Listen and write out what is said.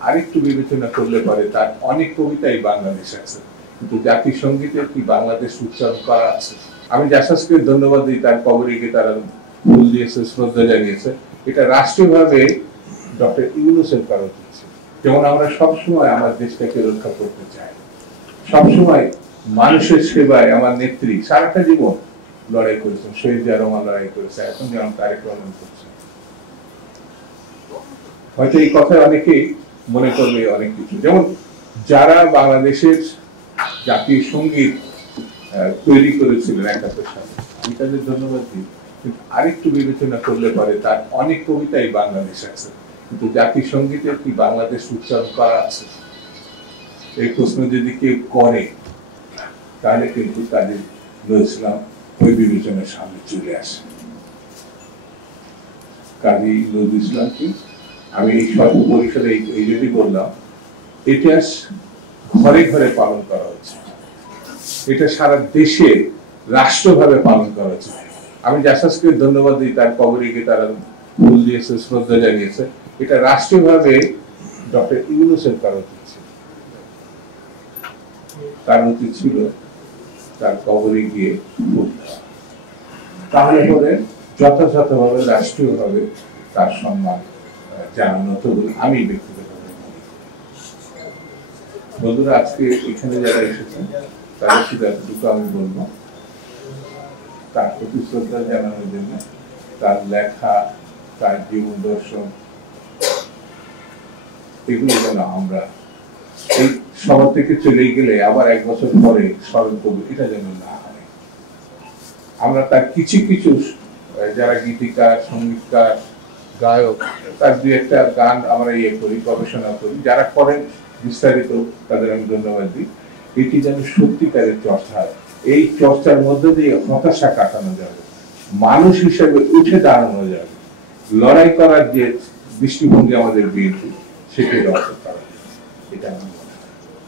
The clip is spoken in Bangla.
আরেকটু বিবেচনা করলে পারে তার অনেক কবিতাই বাংলাদেশে আছে, কিন্তু জাতীয় সঙ্গীতের কি বাংলাদেশ উচ্চারণ করা আছে? আমি জাসাসকে ধন্যবাদ দিই, তার কবরে গিয়ে তারা ফুল দিয়েছে, শ্রদ্ধা জানিয়েছে। এটা রাষ্ট্রীয়ভাবে ডক্টর ইউনূসের করা উচিত। যেমন আমরা সবসময় আমার দেশটাকে রক্ষা করতে চাই, সবসময় মানুষের সেবায় আমার নেত্রী সারাটা জীবন লড়াই করেছেন, শহীদ জিয়া রহমান লড়াই করেছে, এখন যেমন তারেক রহমান করছে। হয়তো এই কথা অনেকেই মনে করবে অনেক কিছু, যেমন যারা বাংলাদেশের জাতীয় সঙ্গীত তৈরি করেছিলেন ৭১ সালে, আমি তাদের ধন্যবাদ দিই, কিন্তু আরেকটু বিবেচনা করলে পারে তার অনেক কবিতাই বাংলাদেশে আছে, কিন্তু জাতীয় সঙ্গীতের কি বাংলাদেশ উচ্চারণ করা আছে? এই প্রশ্ন যদি কেউ করে তাহলে কিন্তু কাজী নজরুল ইসলাম ওই বিবেচনার সামনে চলে আসে। কাজী নজরুল ইসলাম কি, আমি এই স্বল্প পরিসরে এই যদি বললাম, ইতিহাস ঘরে ঘরে পালন করা হচ্ছে, এটা সারা দেশে রাষ্ট্রভাবে পালন করা হচ্ছে। আমি জাসাসকে ধন্যবাদ দিই, তার কবরে গিয়ে তারা ফুল দিয়েছে, শ্রদ্ধা জানিয়েছে। এটা রাষ্ট্রীয়ভাবে ডক্টর ইউনূসের করা উচিত ছিল, তার উচিত ছিল তার কবরে গিয়ে ফুল দেওয়া, তাহলে পরে যথাযথভাবে রাষ্ট্রীয়ভাবে তার সম্মান জানানো তো আমি ব্যক্তিগতভাবে মনে করি। বন্ধুরা, আজকে এখানে যারা এসেছেন তাদের শুধু এতটুকু আমি বলবো, তার প্রতি শ্রদ্ধা জানানোর জন্য তার লেখা, তার জীবন দর্শন, এগুলো যেন আমরা এই শহর থেকে চলে গেলে আবার ১ বছর পরে স্মরণ করবো, এটা যেন না হয়। আমরা তার কিছু কিছু যারা গীতিকার, সঙ্গীতকার, গায়ক, তার ২-১টা গান আমরা করি, গবেষণা করি, যারা করেন বিস্তারিত তাদের আমি ধন্যবাদ দিই। এটি যেন সত্যিকারের চর্চা হয়, এই চর্চার মধ্যে দিয়ে হতাশা কাটানো যাবে, মানুষ হিসেবে উঠে দাঁড়ানো যাবে, লড়াই করার যে দৃষ্টিভঙ্গি আমাদের বিএনপি, সেটি রক্ষা করা, এটা আমি